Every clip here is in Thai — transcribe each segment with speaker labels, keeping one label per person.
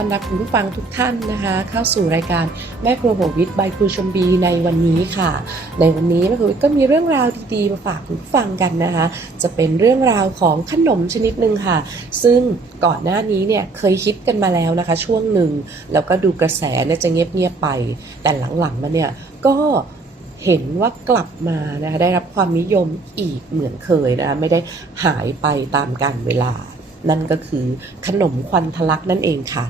Speaker 1: ต้อนรับคุณผู้ฟังทุกท่านนะคะ เข้าสู่รายการแม่ครัวหัววิทย์บายครูชมบีในวันนี้ค่ะ ในวันนี้แม่ครัววิทย์ก็มีเรื่องราวดีๆมาฝากคุณผู้ฟังกันนะคะ จะเป็นเรื่องราวของขนมชนิดหนึ่งค่ะ ซึ่งก่อนหน้านี้เนี่ยเคยฮิตกันมาแล้วนะคะ ช่วงหนึ่งแล้วก็ดูกระแสเนี่ยจะเงียบๆไป แต่หลังๆมาเนี่ยก็เห็นว่ากลับมานะคะได้รับความนิยมอีกเหมือนเคยนะคะไม่ได้หายไปตามกาลเวลา นั่นก็คือขนมควันทะลักนั่นเองค่ะ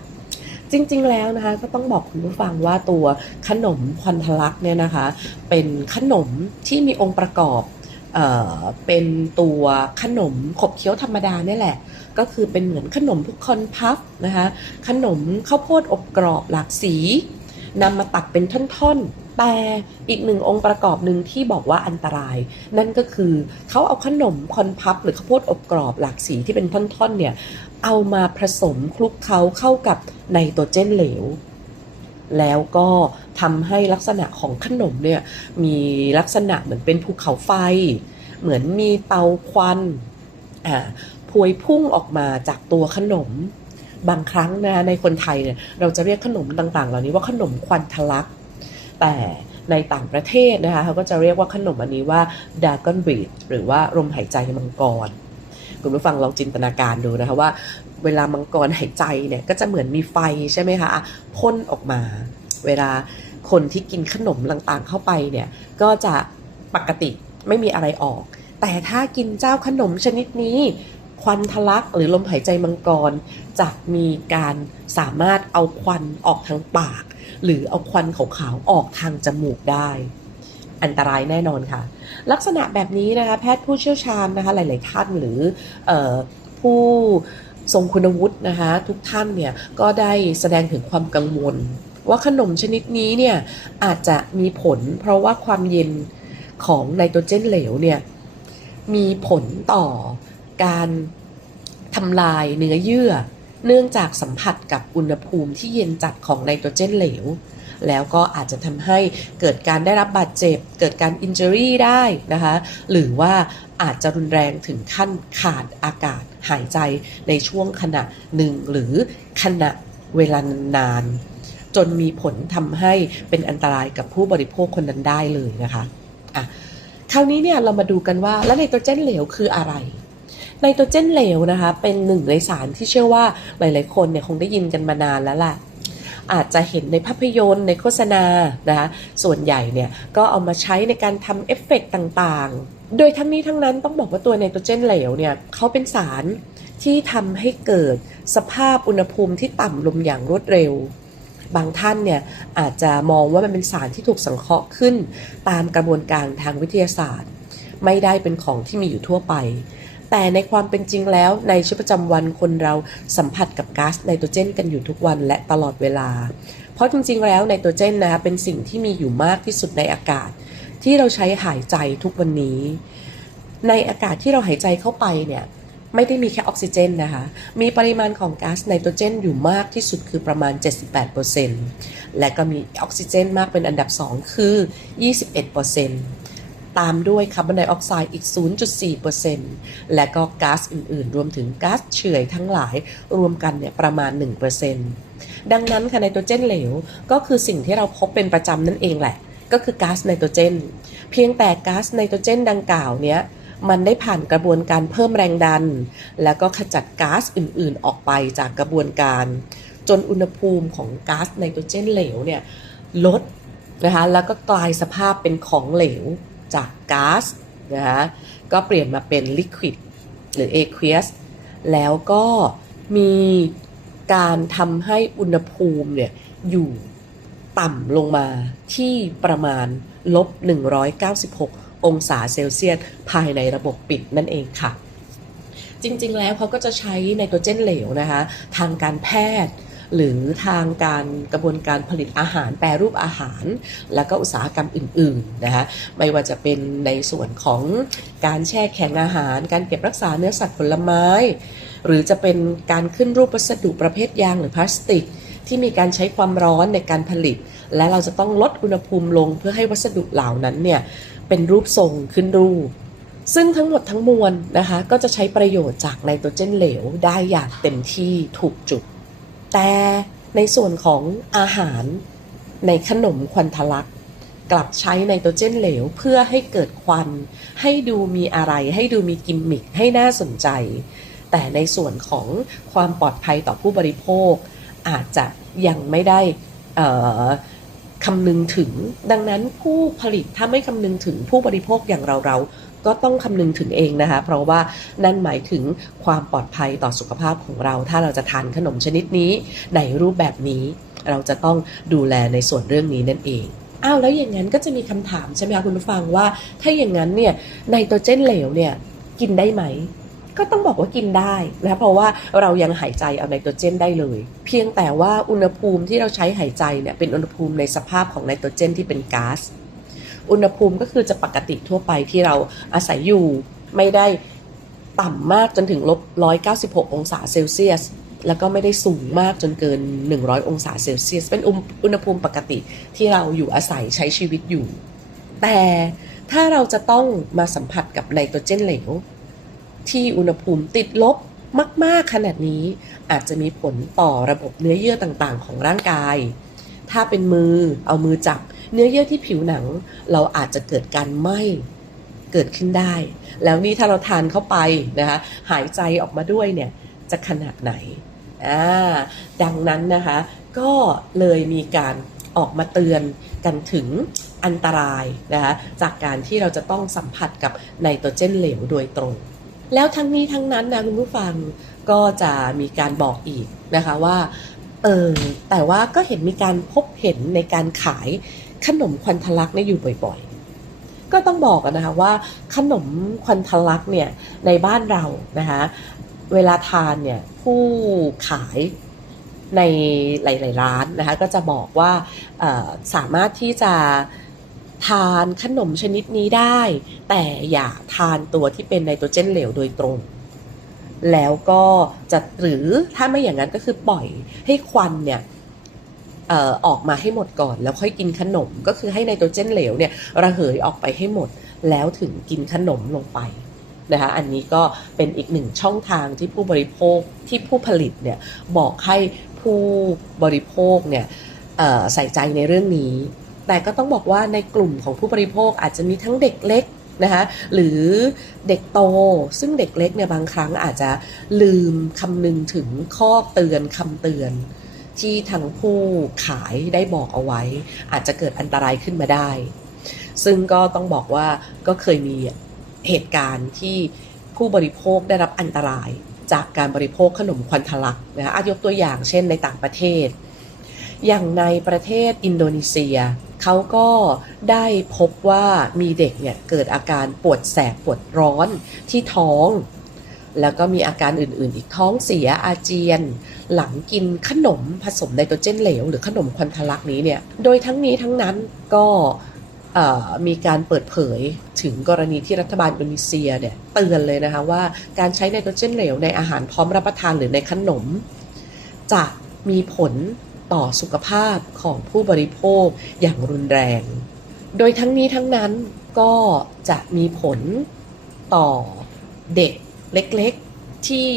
Speaker 1: จริง ๆ แล้วนะคะก็ต้องบอกคุณผู้ฟังว่าตัวขนมควันทะลักเนี่ยนะคะ เป็นขนมที่มีองค์ประกอบเออเป็นตัวขนมขบเคี้ยวธรรมดาเนี่ยแหละ ก็คือเป็นเหมือนขนมพวกคอนพัฟนะคะ ขนมข้าวโพดอบกรอบหลากสีนำมาตัดเป็นท่อนๆ แต่อีกหนึ่งองค์ประกอบหนึ่งที่บอกว่าอันตราย นั่นก็คือเขาเอาขนมคอนพับหรือข้าวโพดอบกรอบหลากสีที่เป็นท่อนๆเนี่ยเอามาผสมคลุกเคล้าเข้ากับไนโตรเจนเหลว แล้วก็ทำให้ลักษณะของขนมเนี่ยมีลักษณะเหมือนเป็นภูเขาไฟ เหมือนมีเตาควันอ่าพวยพุ่งออกมาจากตัวขนมบางครั้งนะในคนไทยเนี่ยเราจะเรียกขนมต่างๆ เหล่านี้ว่าขนมควันทะลัก แต่ในต่างประเทศนะคะเขาก็จะเรียกว่าขนมอันนี้ว่า Dragon Breath หรือว่าลมหายใจมังกรคุณผู้ฟังลองจินตนาการดูนะคะว่า เวลามังกรหายใจเนี่ยก็จะเหมือนมีไฟใช่ไหมคะพ่นออกมา เวลาคนที่กินขนมต่างๆเข้าไปเนี่ยก็จะปกติไม่มีอะไรออก แต่ถ้ากินเจ้าขนมชนิดนี้ควันทะลักหรือลมหายใจมังกรจะมีการสามารถเอาควันออกทางปาก หรือเอาควันขาวๆออกทางจมูกได้ อันตรายแน่นอนค่ะ ลักษณะแบบนี้นะคะ แพทย์ผู้เชี่ยวชาญนะคะ หลาย ๆ ท่านหรือออผู้ทรงคุณวุฒินะคะ ทุกท่านเนี่ยก็ได้แสดงถึงความกังวล ว่าขนมชนิดนี้เนี่ยอาจจะมีผล เพราะว่าความเย็นของไนโตรเจนเหลวเนี่ยมีผลต่อการทำลายเนื้อเยื่อ เนื่องจากสัมผัสกับอุณหภูมิที่เย็นจัดของไนโตรเจนเหลว แล้วก็อาจจะทำให้เกิดการได้รับบาดเจ็บ เกิดการอินเจอรี่ได้นะคะ หรือว่าอาจจะรุนแรงถึงขั้นขาดอากาศหายใจในช่วงขณะหนึ่งหรือขณะเวลานาน จนมีผลทำให้เป็นอันตรายกับผู้บริโภคคนนั้นได้เลยนะคะอะคราวนี้เนี่ยเรามาดูกันว่าแล้วไนโตรเจนเหลวคืออะไร ไนโตรเจนเหลวนะคะ เป็นหนึ่งในสารที่เชื่อว่าหลายๆคนเนี่ยคงได้ยินกันมานานแล้วแหละอาจจะเห็นในภาพยนตร์ในโฆษณานะคะส่วนใหญ่เนี่ยก็เอามาใช้ในการทำเอฟเฟกต์ต่างๆ โดยทั้งนี้ทั้งนั้นต้องบอกว่าตัวไนโตรเจนเหลวเนี่ยเขาเป็นสารที่ทำให้เกิดสภาพอุณหภูมิที่ต่ำลงอย่างรวดเร็ว บางท่านเนี่ยอาจจะมองว่ามันเป็นสารที่ถูกสังเคราะห์ขึ้น ตามกระบวนการทางวิทยาศาสตร์ ไม่ได้เป็นของที่มีอยู่ทั่วไป แต่ในความเป็นจริงแล้วในชีวิตประจำวันคนเราสัมผัสกับก๊าซไนโตรเจนกันอยู่ทุกวันและตลอดเวลา เพราะจริงๆ แล้วไนโตรเจนนะเป็นสิ่งที่มีอยู่มากที่สุดในอากาศ ที่เราใช้หายใจทุกวันนี้ ในอากาศที่เราหายใจเข้าไปเนี่ยไม่ได้มีแค่ออกซิเจนนะคะ มีปริมาณของก๊าซไนโตรเจนอยู่มากที่สุดคือประมาณ 78%และก็มีออกซิเจนมากเป็นอันดับ 2 คือ 21% ตามด้วยคาร์บอนไดออกไซด์อีก 0.4%และก็ก๊าซอื่นๆ รวมถึงก๊าซเฉื่อยทั้งหลายรวมกันเนี่ยประมาณ 1%ดังนั้นค่ะไนโตรเจนเหลว ก็คือสิ่งที่เราพบเป็นประจำนั่นเองแหละ ก็คือก๊าซไนโตรเจน เพียงแต่ก๊าซไนโตรเจนดังกล่าวเนี้ยมันได้ผ่านกระบวนการเพิ่มแรงดัน แล้วก็ขจัดก๊าซอื่นๆ ออกไปจากกระบวนการ จนอุณหภูมิของก๊าซไนโตรเจนเหลวเนี่ยลดนะคะแล้วก็กลายสภาพเป็นของเหลว จากก๊าซนะคะก็เปลี่ยนมาเป็นลิควิดหรือ aqueous แล้วก็มีการทำให้อุณหภูมิเนี่ยอยู่ต่ำลงมาที่ประมาณลบ 196 องศาเซลเซียส ภายในระบบปิดนั่นเองค่ะ จริงๆแล้วเขาก็จะใช้ไนโตรเจนเหลวนะคะ ทางการแพทย์ หรือทางการกระบวนการผลิตอาหารแปรรูปอาหาร แล้วก็อุตสาหกรรมอื่นๆนะคะไม่ว่าจะเป็นในส่วนของการแช่แข็งอาหาร การเก็บรักษาเนื้อสัตว์ผลไม้ หรือจะเป็นการขึ้นรูปวัสดุประเภทยางหรือพลาสติก ที่มีการใช้ความร้อนในการผลิต และเราจะต้องลดอุณหภูมิลงเพื่อให้วัสดุเหล่านั้นเนี่ยเป็นรูปทรงขึ้นรูปซึ่งทั้งหมดทั้งมวลนะคะ ก็จะใช้ประโยชน์จากไนโตรเจนเหลวได้อย่างเต็มที่ถูกจุด แต่ในส่วนของอาหารในขนมควันทะลักกลับใช้ไนโตรเจนเหลวเพื่อให้เกิดควัน ให้ดูมีอะไร ให้ดูมีกิมมิคให้น่าสนใจ แต่ในส่วนของความปลอดภัยต่อผู้บริโภค อาจจะยังไม่ได้คำนึงถึง ดังนั้นผู้ผลิตถ้าไม่คำนึงถึงผู้บริโภคอย่างเราเรา ก็ต้องคำนึงถึงเองนะคะ เพราะว่านั่นหมายถึงความปลอดภัยต่อสุขภาพของเรา ถ้าเราจะทานขนมชนิดนี้ในรูปแบบนี้ เราจะต้องดูแลในส่วนเรื่องนี้นั่นเองอ้าวแล้วอย่างนั้นก็จะมีคำถามใช่ไหมคะคุณผู้ฟังว่า ถ้าอย่างนั้นเนี่ยไนโตรเจนเหลวเนี่ยกินได้ไหม ก็ต้องบอกว่ากินได้นะเพราะว่าเรายังหายใจเอาไนโตรเจนได้เลย เพียงแต่ว่าอุณหภูมิที่เราใช้หายใจเนี่ยเป็นอุณหภูมิในสภาพของไนโตรเจนที่เป็นก๊าซ อุณหภูมิก็คือจะปกติทั่วไปที่เราอาศัยอยู่ไม่ได้ต่ำมากจนถึงลบ 196 องศาเซลเซียส แล้วก็ไม่ได้สูงมากจนเกิน 100 องศาเซลเซียส เป็นอุณหภูมิปกติที่เราอยู่อาศัยใช้ชีวิตอยู่ แต่ถ้าเราจะต้องมาสัมผัสกับไนโตรเจนเหลว ที่อุณหภูมิติดลบมาก ๆ ขนาดนี้อาจจะมีผลต่อระบบเนื้อเยื่อต่างๆ ของร่างกาย ถ้าเป็นมือเอามือจับ เนื้อเยื่อที่ผิวหนังเราอาจจะเกิดการไหม้เกิดขึ้นได้ แล้วนี่ถ้าเราทานเข้าไปนะคะหายใจออกมาด้วยเนี่ยจะขนาดไหนอ่าดังนั้นนะคะก็เลยมีการออกมาเตือนกันถึงอันตรายนะคะจากการที่เราจะต้องสัมผัสกับไนโตรเจนเหลวโดยตรง แล้วทั้งนี้ทั้งนั้นนะคุณผู้ฟังก็จะมีการบอกอีกนะคะว่าเออแต่ว่าก็เห็นมีการพบเห็นในการขาย ขนมควันทะลักเนี่ยอยู่บ่อยๆ ก็ต้องบอกกันนะคะว่าขนมควันทะลักเนี่ยในบ้านเรานะคะเวลาทานเนี่ยผู้ขายในหลาย ๆ ร้านนะคะก็จะบอกว่าสามารถที่จะทานขนมชนิดนี้ได้ แต่อย่าทานตัวที่เป็นไนโตรเจนเหลวโดยตรง แล้วก็จะหรือถ้าไม่อย่างนั้นก็คือปล่อยให้ควันเนี่ย ออกมาให้หมดก่อน แล้วค่อยกินขนมก็คือให้ไนโตรเจนเหลวเนี่ยระเหยออกไปให้หมด แล้วถึงกินขนมลงไปนะคะอันนี้ก็เป็นอีกหนึ่งช่องทางที่ผู้บริโภคที่ผู้ผลิตเนี่ยบอกให้ผู้บริโภคเนี่ยใส่ใจในเรื่องนี้ แต่ก็ต้องบอกว่าในกลุ่มของผู้บริโภคอาจจะมีทั้งเด็กเล็กนะคะหรือเด็กโตซึ่งเด็กเล็กเนี่ยบางครั้งอาจจะลืมคำนึงถึงข้อเตือนคำเตือน ที่ทางผู้ขายได้บอกเอาไว้ อาจจะเกิดอันตรายขึ้นมาได้ ซึ่งก็ต้องบอกว่าก็เคยมีเหตุการณ์ที่ผู้บริโภคได้รับอันตรายจากการบริโภคขนมควันทะลักนะคะอาจยกตัวอย่างเช่นในต่างประเทศ อย่างในประเทศอินโดนีเซีย เขาก็ได้พบว่ามีเด็กเนี่ยเกิดอาการปวดแสบปวดร้อนที่ท้อง แล้วก็มีอาการอื่นๆ อีกท้องเสียอาเจียน หลังกินขนมผสมไนโตรเจนเหลว หรือขนมควันทะลักนี้เนี่ย โดยทั้งนี้ทั้งนั้นก็มีการเปิดเผยถึงกรณีที่รัฐบาลอินโดนีเซียเนี่ยเตือนเลยนะคะว่าการใช้ไนโตรเจนเหลวในอาหารพร้อมรับประทานหรือในขนม จะมีผลต่อสุขภาพของผู้บริโภคอย่างรุนแรง โดยทั้งนี้ทั้งนั้นก็จะมีผลต่อเด็ก เล็กๆที่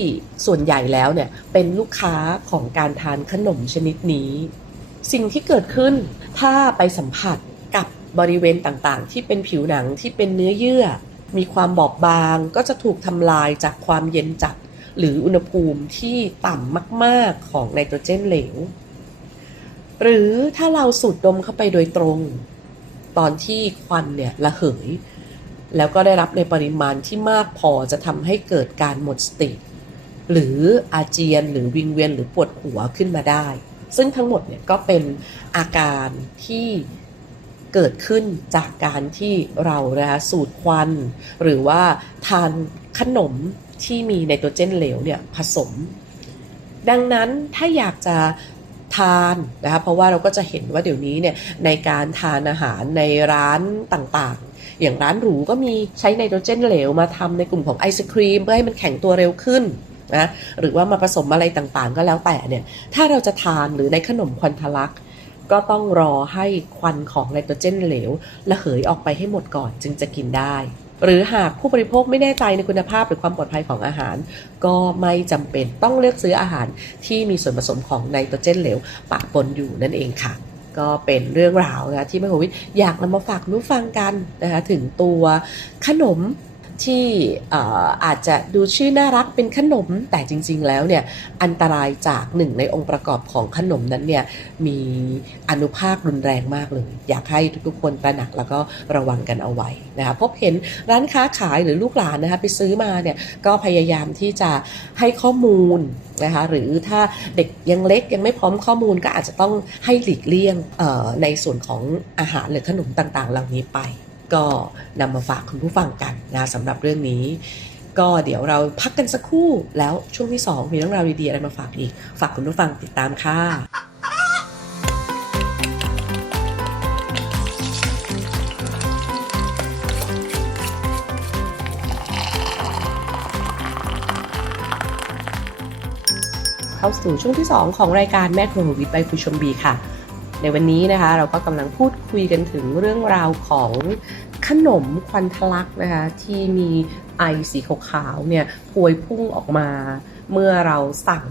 Speaker 1: ส่วนใหญ่แล้วเนี่ยเป็นลูกค้าของการทานขนมชนิดนี้ สิ่งที่เกิดขึ้นถ้าไปสัมผัสกับบริเวณต่างๆ ที่เป็นผิวหนังที่เป็นเนื้อเยื่อ มีความบอบบางก็จะถูกทำลายจากความเย็นจัด หรืออุณหภูมิที่ต่ำมากๆของไนโตรเจนเหลว หรือถ้าเราสูดดมเข้าไปโดยตรง ตอนที่ควันเนี่ยระเหย แล้วก็ได้รับในปริมาณที่มากพอจะทำให้เกิดการหมดสติ หรืออาเจียนหรือวิงเวียนหรือปวดหัวขึ้นมาได้ ซึ่งทั้งหมดเนี่ยก็เป็นอาการที่เกิดขึ้นจากการที่เรานะคะสูดควัน หรือว่าทานขนมที่มีไนโตรเจนเหลวเนี่ยผสม ดังนั้นถ้าอยากจะทานนะคะเพราะว่าเราก็จะเห็นว่าเดี๋ยวนี้เนี่ยในการทานอาหารในร้านต่างๆ อย่างร้านหรูก็มีใช้ไนโตรเจนเหลวมาทำในกลุ่มของไอศครีมเพื่อให้มันแข็งตัวเร็วขึ้นนะหรือว่ามาผสมอะไรต่างๆ ก็แล้วแต่เนี่ยถ้าเราจะทานหรือในขนมควันทะลัก ก็ต้องรอให้ควันของไนโตรเจนเหลวระเหยออกไปให้หมดก่อนจึงจะกินได้ หรือหากผู้บริโภคไม่แน่ใจในคุณภาพหรือความปลอดภัยของอาหาร ก็ไม่จำเป็นต้องเลือกซื้ออาหารที่มีส่วนผสมของไนโตรเจนเหลวปะปนอยู่นั่นเองค่ะ ก็เป็นเรื่องราวนะที่แม่โควิดอยากนำมาฝากรู้ฟังกันนะคะถึงตัวขนม ที่ออาจจะดูชื่อน่ารักเป็นขนมแต่จริง ๆ แล้วเนี่ยอันตรายจากหนึ่งในองค์ประกอบของขนมนั้นเนี่ยมีอนุภาครุนแรงมากเลย อยากให้ทุกๆคนตระหนักแล้วก็ระวังกันเอาไว้นะคะพบเห็นร้านค้าขายหรือลูกหลานนะคะไปซื้อมาเนี่ยก็พยายามที่จะให้ข้อมูลนะคะหรือถ้าเด็กยังเล็กยังไม่พร้อมข้อมูลก็อาจจะต้องให้หลีกเลี่ยงในส่วนของอาหารหรือขนมต่างๆ เหล่านี้ไป ก็นำมาฝากคุณผู้ฟังกันนะสำหรับเรื่องนี้ ก็เดี๋ยวเราพักกันสักครู่แล้วช่วงที่ 2 มีเรื่องราวดีๆอะไรมาฝากอีก ฝากคุณผู้ฟังติดตามค่ะเข้าสู่ช่วงที่ 2 ของรายการแม่ครัววิทย์ใบคุชมบีค่ะ ในวันนี้นะคะเราก็กำลังพูดคุยกันถึงเรื่องราวของขนมควันทะลักนะคะที่มีไอสีขาวๆเนี่ยพวยพุ่งออกมาเมื่อเราสั่ง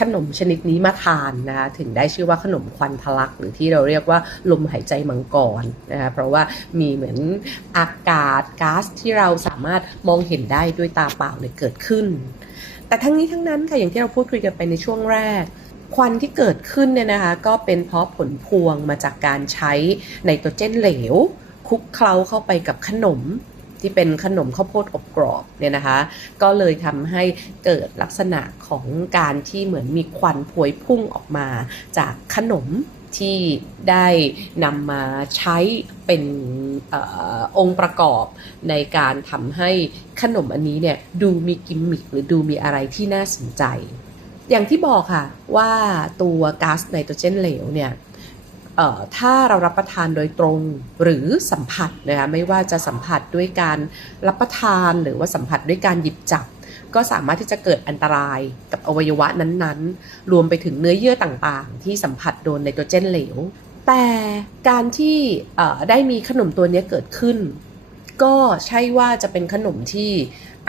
Speaker 1: ขนมชนิดนี้มาทานนะคะถึงได้ชื่อว่าขนมควันทะลัก หรือที่เราเรียกว่าลมหายใจมังกรนะคะเพราะว่ามีเหมือนอากาศก๊าซที่เราสามารถมองเห็นได้ด้วยตาเปล่าเนี่ยเกิดขึ้น แต่ทั้งนี้ทั้งนั้นค่ะอย่างที่เราพูดคุยกันไปในช่วงแรก ควันที่เกิดขึ้นเนี่ยนะคะก็เป็นเพราะผลพวงมาจากการใช้ไนโตรเจนเหลวคลุกเคล้าเข้าไปกับขนมที่เป็นขนมข้าวโพดอบกรอบเนี่ยนะคะ ก็เลยทำให้เกิดลักษณะของการที่เหมือนมีควันพวยพุ่งออกมาจากขนมที่ได้นำมาใช้เป็นออองค์ประกอบในการทำให้ขนมอันนี้เนี่ยดูมีกิมมิคหรือดูมีอะไรที่น่าสนใจ อย่างที่บอกค่ะว่าตัวก๊าซไนโตรเจนเหลวเนี่ยถ้าเรารับประทานโดยตรงหรือสัมผัสนะคะไม่ว่าจะสัมผัสด้วยการรับประทานหรือว่าสัมผัสด้วยการหยิบจับ ก็สามารถที่จะเกิดอันตรายกับอวัยวะนั้นๆ รวมไปถึงเนื้อเยื่อต่างๆ ที่สัมผัสโดนไนโตรเจนเหลว แต่การที่ได้มีขนมตัวนี้เกิดขึ้น ก็ใช่ว่าจะเป็นขนมที่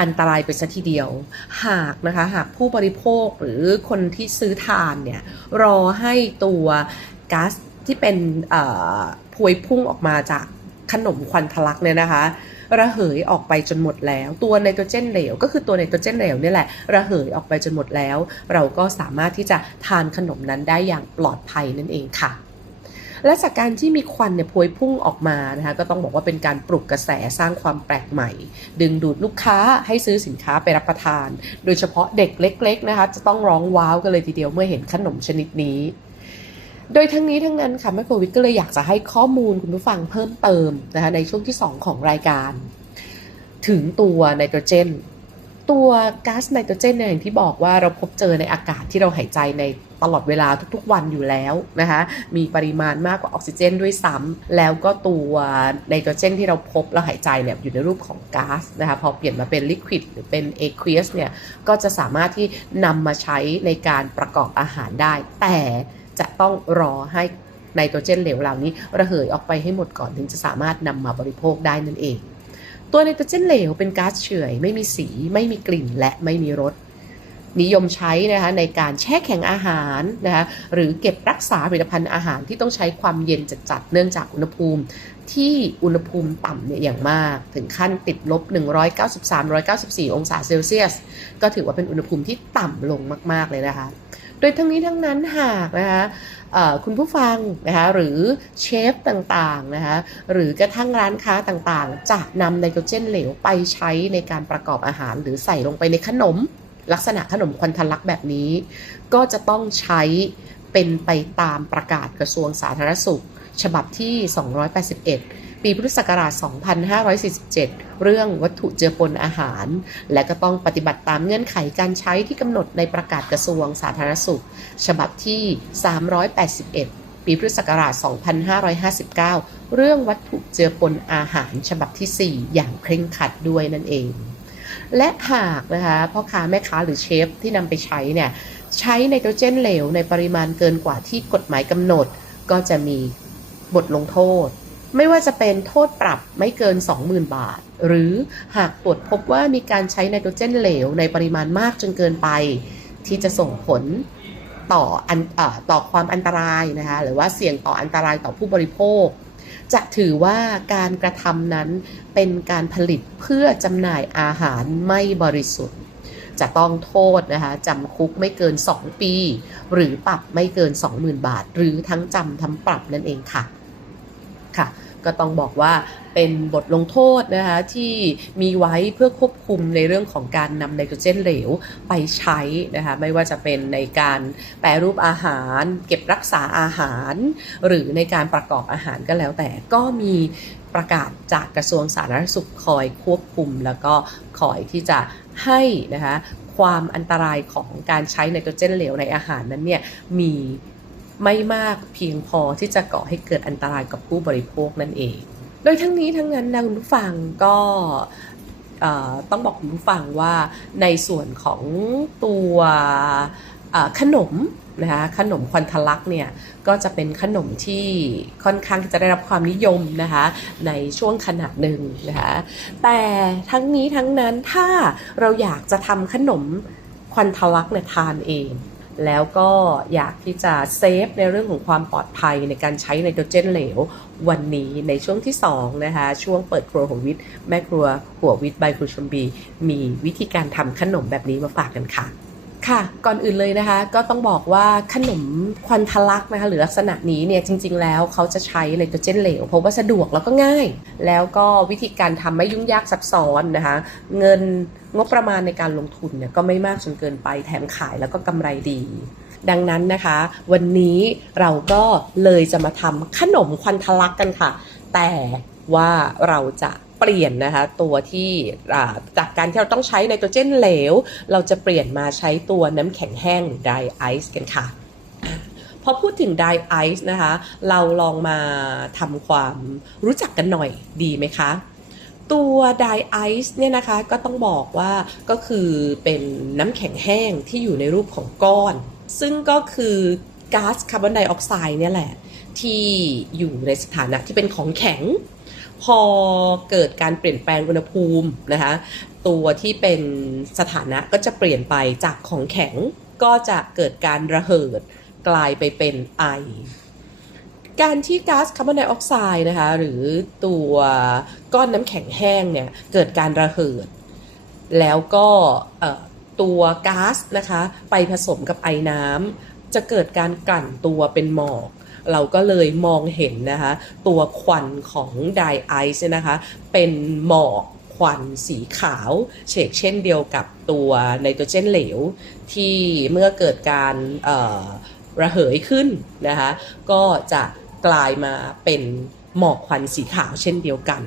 Speaker 1: อันตรายไปซะทีเดียว หากนะคะหากผู้บริโภคหรือคนที่ซื้อทานเนี่ยรอให้ตัวก๊าซที่เป็นเอ่อพวยพุ่งออกมาจากขนมควันทะลักเนี่ยนะคะระเหยออกไปจนหมดแล้ว ตัวไนโตรเจนเหลว ก็คือตัวไนโตรเจนเหลวเนี่ยแหละระเหยออกไปจนหมดแล้ว เราก็สามารถที่จะทานขนมนั้นได้อย่างปลอดภัยนั่นเองค่ะ และจากการที่มีควันเนี่ยพวยพุ่งออกมานะคะก็ต้องบอกว่าเป็นการปลุกกระแสสร้างความแปลกใหม่ ดึงดูดลูกค้าให้ซื้อสินค้าไปรับประทาน โดยเฉพาะเด็กเล็ก ๆ นะคะจะต้องร้องว้าวกันเลยทีเดียวเมื่อเห็นขนมชนิดนี้โดยทั้งนี้ทั้งนั้นค่ะแมคโครวิทก็เลยอยากจะให้ข้อมูลคุณผู้ฟังเพิ่มเติมนะคะในช่วงที่ 2 ของรายการ ถึงตัวไนโตรเจน ตัวก๊าซไนโตรเจนเนี่ยอย่างที่บอกว่าเราพบเจอในอากาศที่เราหายใจใน ตลอดเวลาทุกๆวันอยู่แล้วนะคะมีปริมาณมากกว่าออกซิเจนด้วยซ้ำแล้วก็ตัวไนโตรเจนที่เราพบเราหายใจเนี่ยอยู่ในรูปของก๊าซนะคะพอเปลี่ยนมาเป็นลิควิดหรือเป็นเอควีสเนี่ยก็จะสามารถที่นำมาใช้ในการประกอบอาหารได้ แต่จะต้องรอให้ไนโตรเจนเหลวเหล่านี้ระเหยออกไปให้หมดก่อนถึงจะสามารถนำมาบริโภคได้นั่นเอง ตัวไนโตรเจนเหลวเป็นก๊าซเฉื่อยไม่มีสี ไม่มีกลิ่นและไม่มีรส นิยมใช้นะคะในการแช่แข็งอาหารนะคะหรือเก็บรักษาผลิตภัณฑ์อาหารที่ต้องใช้ความเย็นจัดๆเนื่องจากอุณหภูมิที่อุณหภูมิต่ำเนี่ยอย่างมาก ถึงขั้นติดลบ 193-194 องศาเซลเซียส ก็ถือว่าเป็นอุณหภูมิที่ต่ำลงมาก ๆ เลยนะคะ โดยทั้งนี้ทั้งนั้นหากนะคะคุณผู้ฟังนะคะหรือเชฟต่างๆนะคะหรือกระทั่งร้านค้าต่างๆ จะนำไนโตรเจนเหลวไปใช้ในการประกอบอาหารหรือใส่ลงไปในขนม ลักษณะขนมควันทะลักแบบนี้ ก็จะต้องใช้เป็นไปตามประกาศกระทรวงสาธารณสุข ฉบับที่ 281 ปีพุทธศักราช 2547 เรื่องวัตถุเจือปนอาหาร และก็ต้องปฏิบัติตามเงื่อนไขการใช้ที่กำหนดในประกาศกระทรวงสาธารณสุข ฉบับที่ 381ปีพุทธศักราช 2559 เรื่องวัตถุเจือปนอาหารฉบับที่ 4 อย่างเคร่งครัดด้วยนั่นเอง และหากนะคะพ่อค้าแม่ค้าหรือเชฟที่นำไปใช้เนี่ยใช้ไนโตรเจนเหลวในปริมาณเกินกว่าที่กฎหมายกำหนด ก็จะมีบทลงโทษ ไม่ว่าจะเป็นโทษปรับไม่เกิน 20,000 บาท หรือหากตรวจพบว่ามีการใช้ไนโตรเจนเหลวในปริมาณมากจนเกินไป ที่จะส่งผลต่ออันเออต่อความอันตรายนะคะหรือว่าเสี่ยงต่ออันตรายต่อผู้บริโภค จะถือว่าการกระทำนั้นเป็นการผลิตเพื่อจำหน่ายอาหารไม่บริสุทธิ์ จะต้องโทษนะคะจำคุกไม่เกิน 2 ปี หรือปรับไม่เกิน 20,000 บาท หรือทั้งจำทั้งปรับนั่นเองค่ะค่ะ ก็ต้องบอกว่าเป็นบทลงโทษนะคะที่มีไว้เพื่อควบคุมในเรื่องของการนำไนโตรเจนเหลวไปใช้นะคะไม่ว่าจะเป็นในการแปรรูปอาหาร เก็บรักษาอาหาร หรือในการประกอบอาหารก็แล้วแต่ก็มีประกาศจากกระทรวงสาธารณสุขคอยควบคุม แล้วก็คอยที่จะให้นะคะความอันตรายของการใช้ไนโตรเจนเหลวในอาหารนั้นเนี่ยมี ไม่มากเพียงพอที่จะก่อให้เกิดอันตรายกับผู้บริโภคนั่นเอง โดยทั้งนี้ทั้งนั้นนะคุณผู้ฟังก็ต้องบอกคุณผู้ฟังว่าในส่วนของตัวขนมนะคะขนมควันทะลักเนี่ยก็จะเป็นขนมที่ค่อนข้างจะได้รับความนิยมนะคะในช่วงขนาดหนึ่งนะคะแต่ทั้งนี้ทั้งนั้นถ้าเราอยากจะทำขนมควันทะลักเนี่ยทานเอง แล้วก็อยากที่จะเซฟในเรื่องของความปลอดภัยในการใช้ไนโตรเจนเหลว วันนี้ในช่วงที่2นะคะช่วงเปิดครัวของวิทย์แม่ครัวหัววิทย์ใบครูชมบี มีวิธีการทำขนมแบบนี้มาฝากกันค่ะ ค่ะ ก่อนอื่นเลยนะคะก็ต้องบอกว่าขนมควันทะลักนะคะหรือลักษณะนี้เนี่ยจริง ๆ แล้วเขาจะใช้ไนโตรเจนเหลว เพราะว่าสะดวกแล้วก็ง่าย แล้วก็วิธีการทำไม่ยุ่งยากซับซ้อนนะคะ เงินงบประมาณในการลงทุนเนี่ยก็ไม่มากจนเกินไปแถมขายแล้วก็กำไรดี ดังนั้นนะคะ วันนี้เราก็เลยจะมาทำขนมควันทะลักกันค่ะ แต่ว่าเราจะ เปลี่ยนนะคะตัวที่จากการที่เราต้องใช้ไนโตรเจนเหลว เราจะเปลี่ยนมาใช้ตัวน้ำแข็งแห้งหรือ dry ice กันค่ะพอพูดถึง dry ice นะคะเราลองมาทำความรู้จักกันหน่อยดีไหมคะตัว dry ice เนี่ยนะคะก็ต้องบอกว่าก็คือเป็นน้ำแข็งแห้งที่อยู่ในรูปของก้อน ซึ่งก็คือก๊าซคาร์บอนไดออกไซด์เนี่ยแหละ ที่อยู่ในสถานะที่เป็นของแข็ง พอเกิดการเปลี่ยนแปลงอุณหภูมินะคะตัวที่เป็นสถานะก็จะเปลี่ยนไปจากของแข็งก็จะเกิดการระเหิดกลายไปเป็นไอ การที่ก๊าซคาร์บอนไดออกไซด์นะคะหรือตัวก้อนน้ำแข็งแห้งเนี่ยเกิดการระเหิด แล้วก็ตัวก๊าซนะคะไปผสมกับไอน้ำจะเกิดการกลั่นตัวเป็นหมอก เราก็เลยมองเห็นนะคะตัวควันของไดไอซ์นะคะเป็นหมอกควันสีขาวเฉกเช่นเดียวกับตัวไนโตรเจนเหลว ที่เมื่อเกิดการระเหยขึ้นนะคะก็จะกลายมาเป็นหมอกควันสีขาวเช่นเดียวกัน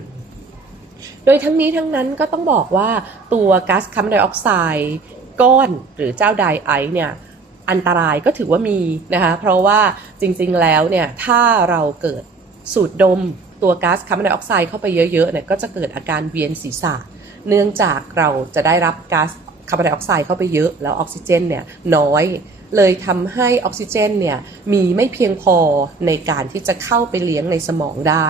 Speaker 1: โดยทั้งนี้ทั้งนั้นก็ต้องบอกว่าตัวก๊าซคาร์บอนไดออกไซด์ก้อนหรือเจ้าไดไอซ์เนี่ย อันตรายก็ถือว่ามีนะคะเพราะว่าจริงๆแล้วเนี่ยถ้าเราเกิดสูดดมตัวก๊าซคาร์บอนไดออกไซด์เข้าไปเยอะๆเนี่ยก็จะเกิดอาการเวียนศีรษะ เนื่องจากเราจะได้รับก๊าซคาร์บอนไดออกไซด์เข้าไปเยอะ แล้วออกซิเจนเนี่ยน้อย เลยทำให้ออกซิเจนเนี่ยมีไม่เพียงพอในการที่จะเข้าไปเลี้ยงในสมองได้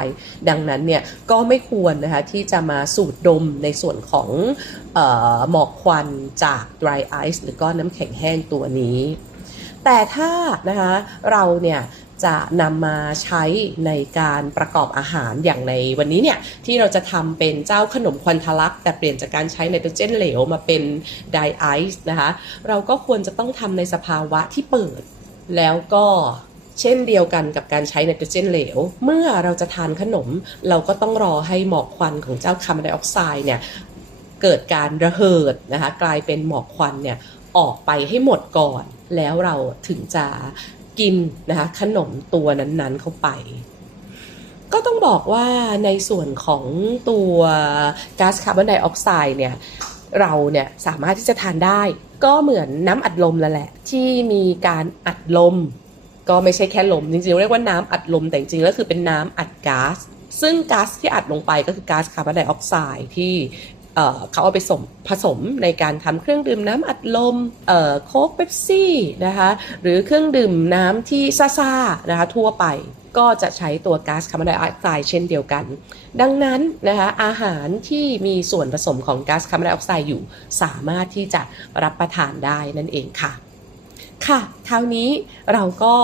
Speaker 1: ดังนั้นเนี่ยก็ไม่ควรนะคะที่จะมาสูดดมในส่วนของออหมอกควันจาก dry ice หรือก้อนน้ำแข็งแห้งตัวนี้ แต่ถ้านะคะเราเนี่ยจะนำมาใช้ในการประกอบอาหารอย่างในวันนี้เนี่ยที่เราจะทำเป็นเจ้าขนมควันทะลัก แต่เปลี่ยนจากการใช้ไนโตรเจนเหลวมาเป็นไดไอซ์นะคะเราก็ควรจะต้องทำในสภาวะที่เปิด แล้วก็เช่นเดียวกันกับการใช้ไนโตรเจนเหลว เมื่อเราจะทานขนม เราก็ต้องรอให้หมอกควันของเจ้าคาร์บอนไดออกไซด์เนี่ยเกิดการระเหิดนะคะกลายเป็นหมอกควันเนี่ย ออกไปให้หมดก่อน แล้วเราถึงจะกินนะคะขนมตัวนั้นๆเข้าไป ก็ต้องบอกว่าในส่วนของตัวก๊าซคาร์บอนไดออกไซด์เนี่ยเราเนี่ยสามารถที่จะทานได้ ก็เหมือนน้ำอัดลมแล้วแหละ ที่มีการอัดลม ก็ไม่ใช่แค่ลม จริงๆ เรียกว่าน้ำอัดลมแต่จริงๆแล้วคือเป็นน้ำอัดก๊าซซึ่งก๊าซที่อัดลงไปก็คือก๊าซคาร์บอนไดออกไซด์ที่ เขาเอาไปสมผสมในการทำเครื่องดื่มน้ำอัดลมโค้กเบปซี่นะคะหรือเครื่องดื่มน้ำที่ซ่าๆนะคะทั่วไปก็จะใช้ตัวก๊าซคาร์บอนไดออกไซด์เช่นเดียวกัน ดังนั้นนะคะอาหารที่มีส่วนผสมของก๊าซคาร์บอนไดออกไซด์อยู่สามารถที่จะรับประทานได้นั่นเองค่ะ ค่ะคราวนี้เราก็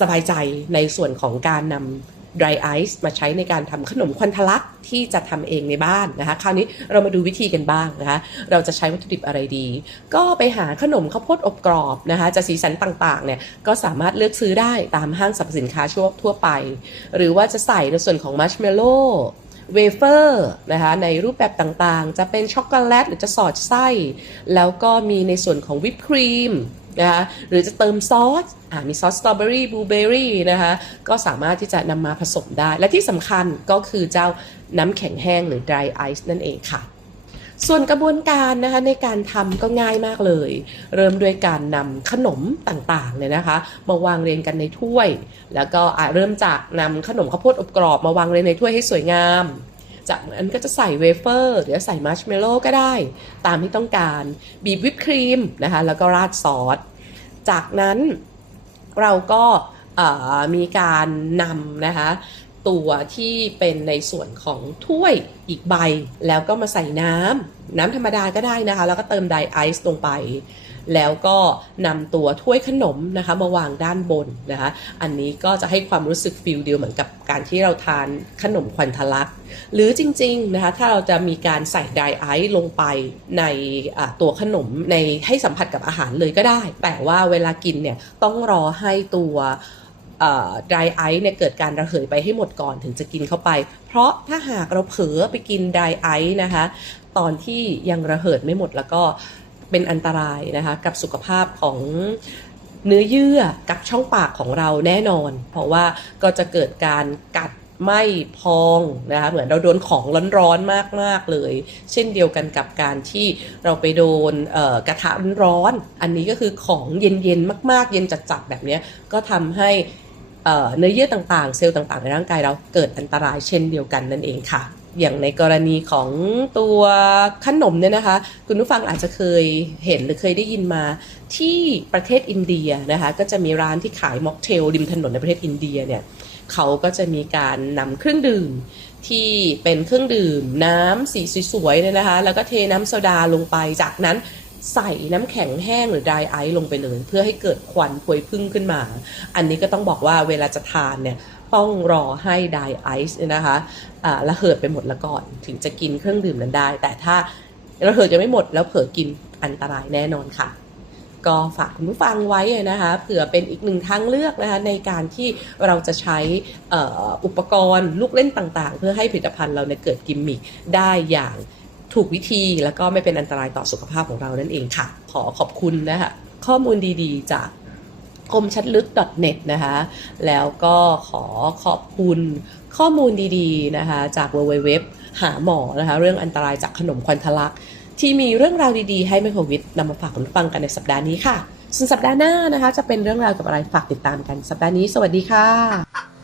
Speaker 1: สบายใจในส่วนของการนำ dry ice มาใช้ในการทำขนมควันทะลักที่จะทำเองในบ้านนะคะ คราวนี้เรามาดูวิธีกันบ้างนะคะ เราจะใช้วัตถุดิบอะไรดี ก็ไปหาขนมข้าวโพดอบกรอบนะคะ จะสีสันต่างๆเนี่ยก็สามารถเลือกซื้อได้ตามห้างสรรพสินค้าชั่วทั่วไป หรือว่าจะใส่ในส่วนของมัชเมลโล่เวเฟอร์นะคะในรูปแบบต่างๆ จะเป็นช็อกโกแลตหรือจะสอดไส้ แล้วก็มีในส่วนของวิปครีม นะคะหรือจะเติมซอสอ่ามีซอสสตรอเบอรี่บลูเบอรี่นะคะก็สามารถที่จะนำมาผสมได้ และที่สำคัญก็คือเจ้าน้ำแข็งแห้งหรือ dry ice นั่นเองค่ะส่วนกระบวนการนะคะในการทำก็ง่ายมากเลย เริ่มด้วยการนำขนมต่างๆเนี่ยนะคะ มาวางเรียงกันในถ้วย แล้วก็เริ่มจากนำขนมข้าวโพดอบกรอบมาวางเรียงในถ้วยให้สวยงาม จากนั้นก็จะใส่เวเฟอร์หรือใส่มัชเมลโล่ก็ได้ ตามที่ต้องการ บีบวิปครีมนะคะแล้วก็ราดซอส จากนั้นเราก็มีการนำนะคะตัวที่เป็นในส่วนของถ้วยอีกใบ แล้วก็มาใส่น้ำน้ำธรรมดาก็ได้นะคะ แล้วก็เติมไดไอซ์ลงไป แล้วก็นำตัวถ้วยขนมนะคะมาวางด้านบนนะคะอันนี้ก็จะให้ความรู้สึกฟิลเดียวเหมือนกับการที่เราทานขนมควันทะลัก หรือจริงๆนะคะถ้าเราจะมีการใส่ไดไอซ์ลงไปในตัวขนมในให้สัมผัสกับอาหารเลยก็ได้ แต่ว่าเวลากินเนี่ยต้องรอให้ตัวดรายไอซ์เนี่ยเกิดการระเหยไปให้หมดก่อนถึงจะกินเข้าไป เพราะถ้าหากเราเผลอไปกินดรายไอซ์นะคะ ตอนที่ยังระเหิดไม่หมดแล้วก็ เป็นอันตรายนะคะกับสุขภาพของเนื้อเยื่อกับช่องปากของเราแน่นอน เพราะว่าก็จะเกิดการกัดไหมพองนะคะเหมือนเราโดนของร้อนๆมากๆเลย เช่นเดียวกันกับการที่เราไปโดนกระทะร้อนๆอันนี้ก็คือของเย็นๆมาก ๆ เย็นจัดๆแบบนี้ก็ทำให้เนื้อเยื่อต่างๆ เซลล์ต่างๆ ในร่างกายเราเกิดอันตรายเช่นเดียวกันนั่นเองค่ะ อย่างในกรณีของตัวขนมเนี่ยนะคะ คุณผู้ฟังอาจจะเคยเห็นหรือเคยได้ยินมาที่ประเทศอินเดียนะคะก็จะมีร้านที่ขายม็อกเทลริมถนนในประเทศอินเดียเนี่ยเขาก็จะมีการนำเครื่องดื่มที่เป็นเครื่องดื่มน้ำสีสวยๆเนี่ยนะคะ แล้วก็เทน้ำโซดาลงไปจากนั้นใส่น้ำแข็งแห้งหรือไดไอซ์ลงไปเลย เพื่อให้เกิดควันพวยพุ่งขึ้นมา อันนี้ก็ต้องบอกว่าเวลาจะทานเนี่ย ต้องรอให้ไดไอซ์นะคะระเหิดไปหมดละก่อน ถึงจะกินเครื่องดื่มนั้นได้ แต่ถ้าระเหิดจะไม่หมดแล้วเผลอกินอันตรายแน่นอนค่ะ ก็ฝากคุณผู้ฟังไว้นะคะเผื่อเป็นอีกหนึ่งทางเลือกนะคะในการที่เราจะใช้อ,อ,อุปกรณ์ลูกเล่นต่างๆ เพื่อให้ผลิตภัณฑ์เราเนี่ยเกิดกิมมิคได้อย่างถูกวิธีแล้วก็ไม่เป็นอันตรายต่อสุขภาพของเรานั่นเองค่ะ ขอขอบคุณนะคะข้อมูลดีๆ จาก คมชัดลึก .net นะคะ แล้วก็ขอขอบคุณข้อมูลดีๆนะคะ จาก www หาหมอนะคะ เรื่องอันตรายจากขนมควันทะลัก ที่มีเรื่องราวดีๆ ให้ไมโครวิทนำมาฝากคุณฟังกันในสัปดาห์นี้ค่ะ ส่วนสัปดาห์หน้านะคะ จะเป็นเรื่องราวกับอะไรฝากติดตามกัน สัปดาห์นี้ สวัสดีค่ะ